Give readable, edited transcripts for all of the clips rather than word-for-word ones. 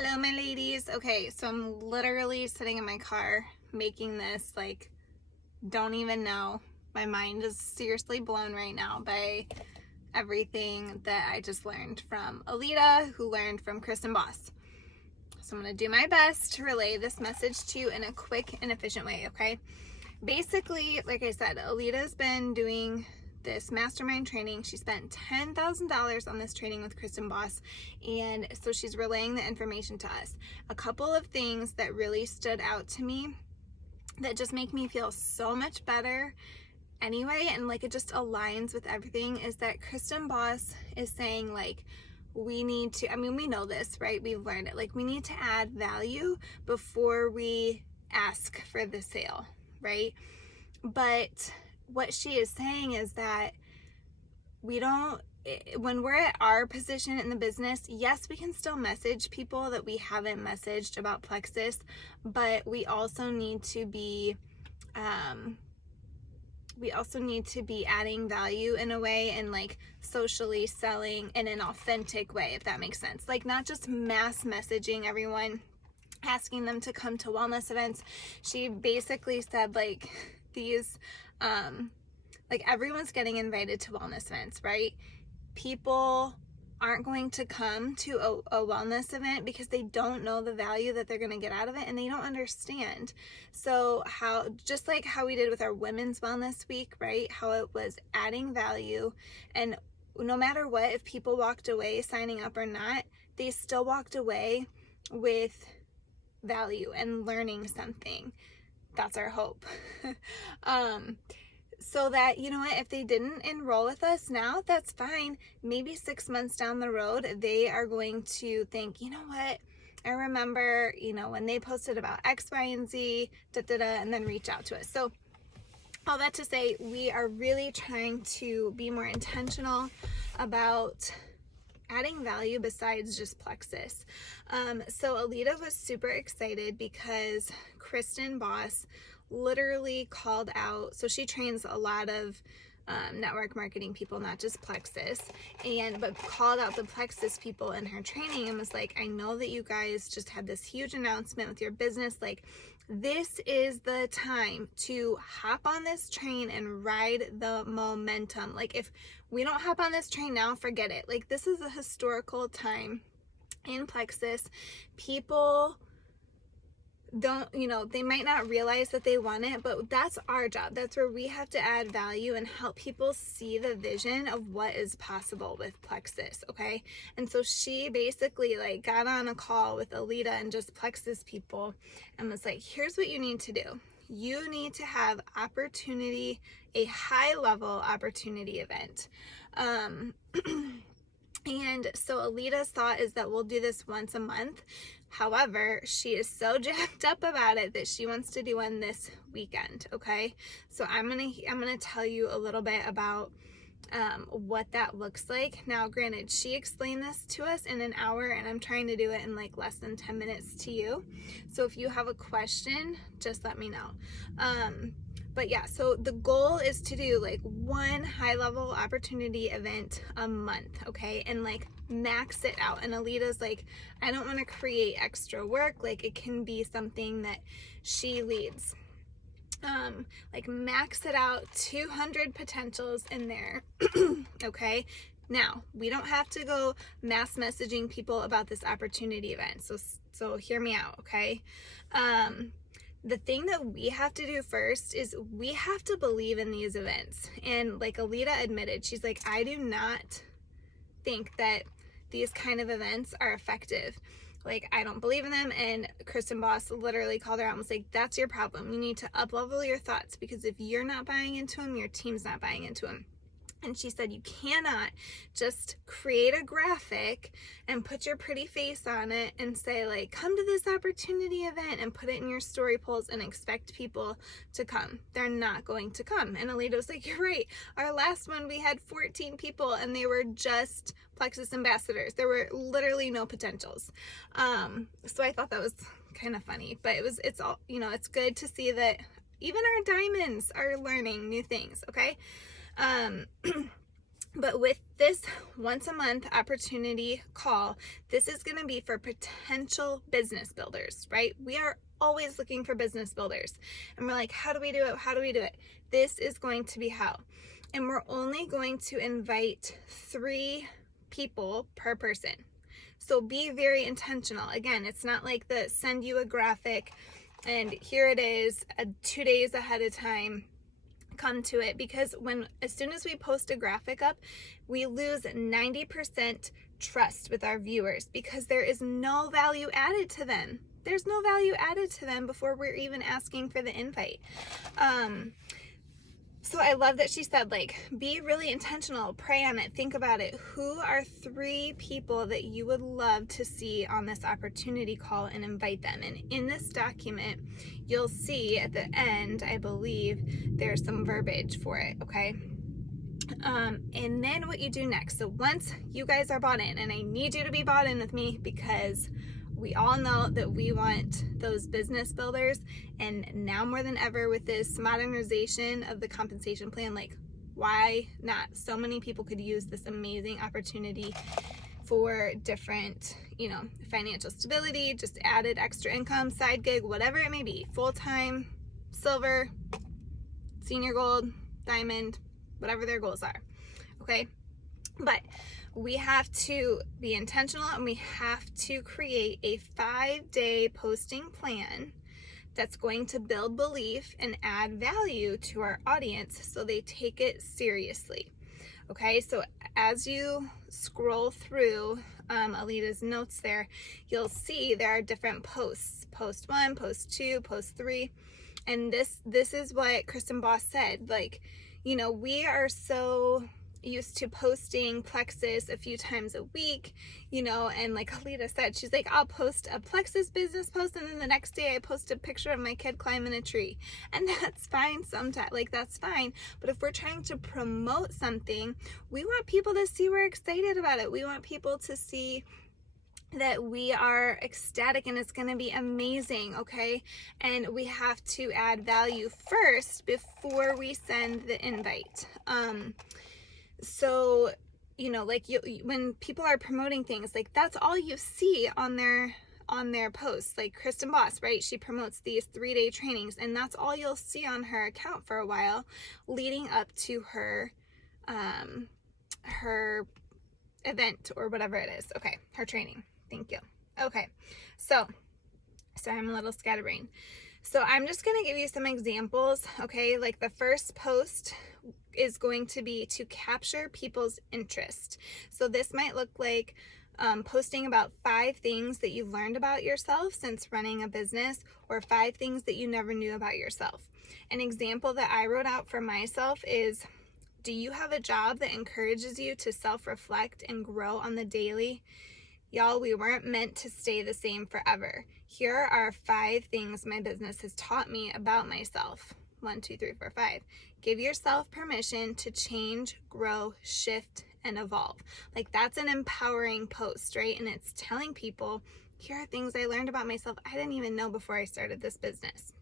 Hello, my ladies. Okay, so I'm literally sitting in my car making this, don't even know. My mind is seriously blown right now by everything that I just learned from Alita, who learned from Kristen Boss. So I'm going to do my best to relay this message to you in a quick and efficient way, okay? Basically, like I said, Alita's been doing this mastermind training. She spent $10,000 on this training with Kristen Boss, and so she's relaying the information to us. A couple of things that really stood out to me that just make me feel so much better anyway, and it just aligns with everything, is that Kristen Boss is saying we need to, we know this, right? We've learned it. We need to add value before we ask for the sale, right? But what she is saying is that when we're at our position in the business, yes, we can still message people that we haven't messaged about Plexus, but we also need to be adding value in a way, and socially selling in an authentic way, if that makes sense. Not just mass messaging everyone, asking them to come to wellness events. She basically said these everyone's getting invited to wellness events, right? People aren't going to come to a wellness event because they don't know the value that they're going to get out of it, and they don't understand. So just like how we did with our Women's Wellness Week, right? How it was adding value, and no matter what, if people walked away signing up or not, they still walked away with value and learning something. That's our hope. So that, you know what, if they didn't enroll with us now, that's fine. Maybe 6 months down the road, they are going to think, you know what, I remember, when they posted about X, Y, and Z, and then reach out to us. So all that to say, we are really trying to be more intentional about adding value besides just Plexus. So Alita was super excited because Kristen Boss literally called out, so she trains a lot of network marketing people, not just Plexus, but called out the Plexus people in her training and was like, I know that you guys just had this huge announcement with your business. This is the time to hop on this train and ride the momentum. If we don't hop on this train now, forget it. This is a historical time in Plexus. People don't, they might not realize that they want it, but that's our job. That's where we have to add value and help people see the vision of what is possible with Plexus, okay? And so she basically got on a call with Alita and just Plexus people and was like, here's what you need to do. You need to have a high level opportunity event. And so Alita's thought is that we'll do this once a month. However, she is so jacked up about it that she wants to do one this weekend, okay? So I'm gonna tell you a little bit about what that looks like. Now, granted, she explained this to us in an hour, and I'm trying to do it in less than 10 minutes to you. So if you have a question, just let me know. But yeah, so the goal is to do one high level opportunity event a month, okay? And max it out. And Alita's I don't want to create extra work. It can be something that she leads. Max it out, 200 potentials in there, okay? Now, we don't have to go mass messaging people about this opportunity event. So hear me out, okay? The thing that we have to do first is we have to believe in these events. And Alita admitted, she's like, I do not think that these kind of events are effective. I don't believe in them. And Kristen Boss literally called her out and was like, that's your problem. You need to up-level your thoughts, because if you're not buying into them, your team's not buying into them. And she said, you cannot just create a graphic and put your pretty face on it and say come to this opportunity event and put it in your story polls and expect people to come. They're not going to come. And Alita was like, you're right. Our last one, we had 14 people and they were just Plexus ambassadors. There were literally no potentials. So I thought that was kind of funny, but it's all, it's good to see that even our diamonds are learning new things. Okay. But with this once a month opportunity call, this is going to be for potential business builders, right? We are always looking for business builders. And we're like, how do we do it? How do we do it? This is going to be how. And we're only going to invite 3 people per person. So be very intentional. Again, it's not like the send you a graphic and here it is 2 days ahead of time. Come to it, because as soon as we post a graphic up, we lose 90% trust with our viewers because there is no value added to them. There's no value added to them before we're even asking for the invite. So I love that she said, like, be really intentional, pray on it, think about it. Who are 3 people that you would love to see on this opportunity call, and invite them? And in this document, you'll see at the end, I believe, there's some verbiage for it, okay? And then what you do next. So once you guys are bought in, and I need you to be bought in with me because we all know that we want those business builders, and now more than ever with this modernization of the compensation plan, like, why not? So many people could use this amazing opportunity for different, financial stability, just added extra income, side gig, whatever it may be, full-time, silver, senior gold, diamond, whatever their goals are, okay? But we have to be intentional, and we have to create a 5-day posting plan that's going to build belief and add value to our audience so they take it seriously. Okay, so as you scroll through Alita's notes there, you'll see there are different posts. Post 1, post 2, post 3. And this is what Kristen Boss said. Like, we are so used to posting Plexus a few times a week, and like Alita said, she's like, I'll post a Plexus business post, and then the next day I post a picture of my kid climbing a tree. And that's fine sometimes, like, that's fine. But if we're trying to promote something, we want people to see we're excited about it. We want people to see that we are ecstatic and it's going to be amazing, okay? And we have to add value first before we send the invite. So, like, when people are promoting things, like, that's all you see on their posts. Like Kristen Boss, right? She promotes these 3-day trainings, and that's all you'll see on her account for a while, leading up to her event or whatever it is. Okay, her training. Thank you. Okay, so sorry, I'm a little scatterbrained. So I'm just going to give you some examples, okay? Like, the first post is going to be to capture people's interest. So this might look like posting about 5 things that you've learned about yourself since running a business, or 5 things that you never knew about yourself. An example that I wrote out for myself is, do you have a job that encourages you to self-reflect and grow on the daily? Y'all, we weren't meant to stay the same forever. Here are 5 things my business has taught me about myself. 1, 2, 3, 4, 5. Give yourself permission to change, grow, shift, and evolve. Like, that's an empowering post, right? And it's telling people, here are things I learned about myself I didn't even know before I started this business.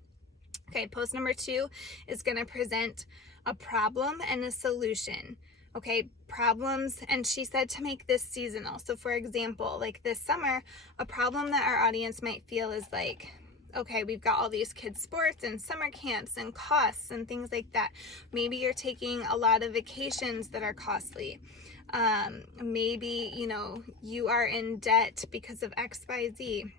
Okay, post number 2 is going to present a problem and a solution. Okay, problems, and she said to make this seasonal. So for example, like this summer, a problem that our audience might feel is like, okay, we've got all these kids' sports and summer camps and costs and things like that. Maybe you're taking a lot of vacations that are costly. Maybe, you are in debt because of XYZ.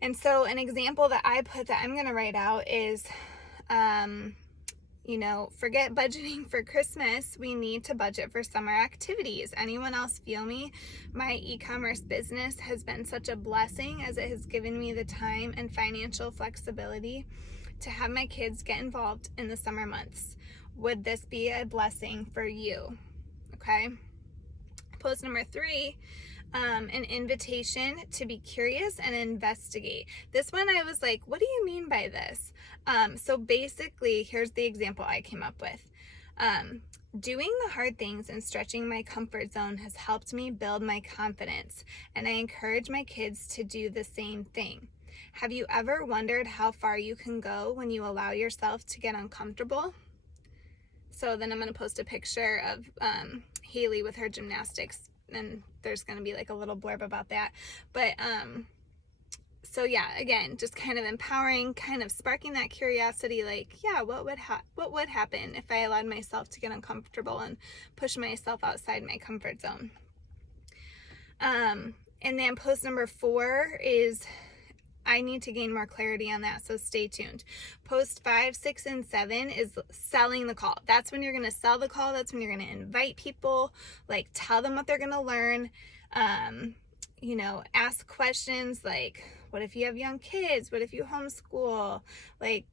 And so an example that I put that I'm going to write out is, forget budgeting for Christmas. We need to budget for summer activities. Anyone else feel me? My e-commerce business has been such a blessing as it has given me the time and financial flexibility to have my kids get involved in the summer months. Would this be a blessing for you? Okay. Post number 3, an invitation to be curious and investigate. This one I was like, what do you mean by this? So basically, here's the example I came up with. Doing the hard things and stretching my comfort zone has helped me build my confidence, and I encourage my kids to do the same thing. Have you ever wondered how far you can go when you allow yourself to get uncomfortable? So then I'm going to post a picture of Haley with her gymnastics, and there's going to be like a little blurb about that. But so yeah, again, just kind of empowering, kind of sparking that curiosity, like, yeah, what would happen if I allowed myself to get uncomfortable and push myself outside my comfort zone. And then post number 4 is, I need to gain more clarity on that, so stay tuned. Post 5, 6, and 7 is selling the call. That's when you're going to sell the call. That's when you're going to invite people, like tell them what they're going to learn. You know, ask questions like, what if you have young kids? What if you homeschool? Like,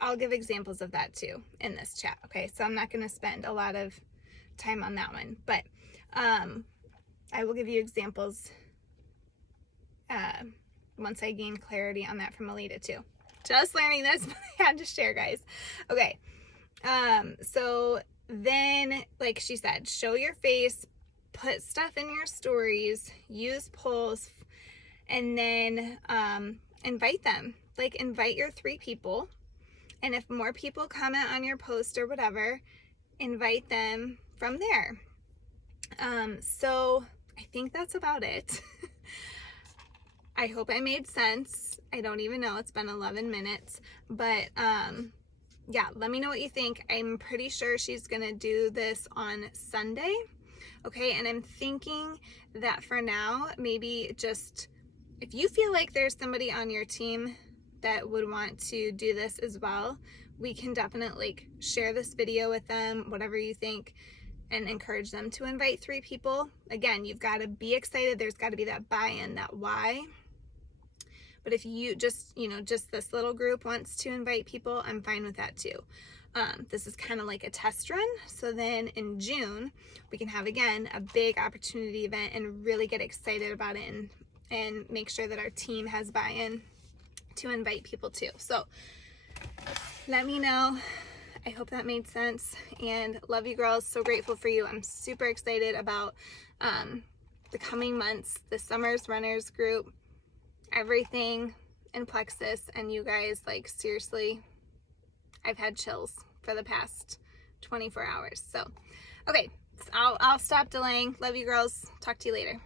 I'll give examples of that too in this chat. Okay, so I'm not going to spend a lot of time on that one, but I will give you examples once I gain clarity on that from Alita too. Just learning this, but I had to share, guys. Okay, so then, like she said, show your face, put stuff in your stories, use polls, and then invite them. Like, invite your 3 people, and if more people comment on your post or whatever, invite them from there. So I think that's about it. I hope I made sense. I don't even know, it's been 11 minutes, but yeah, let me know what you think. I'm pretty sure she's gonna do this on Sunday. Okay, and I'm thinking that for now, maybe just, if you feel like there's somebody on your team that would want to do this as well, we can definitely share this video with them, whatever you think, and encourage them to invite 3 people. Again, you've got to be excited. There's got to be that buy-in, that why. But if you just, you know, just this little group wants to invite people, I'm fine with that too. This is kind of like a test run. So then in June, we can have, again, a big opportunity event and really get excited about it and make sure that our team has buy-in to invite people too. So let me know. I hope that made sense, and love you girls. So grateful for you. I'm super excited about the coming months, the Summer's Runners group, everything in Plexus, and you guys, like, seriously, I've had chills for the past 24 hours. So, okay, I'll stop delaying. Love you girls. Talk to you later.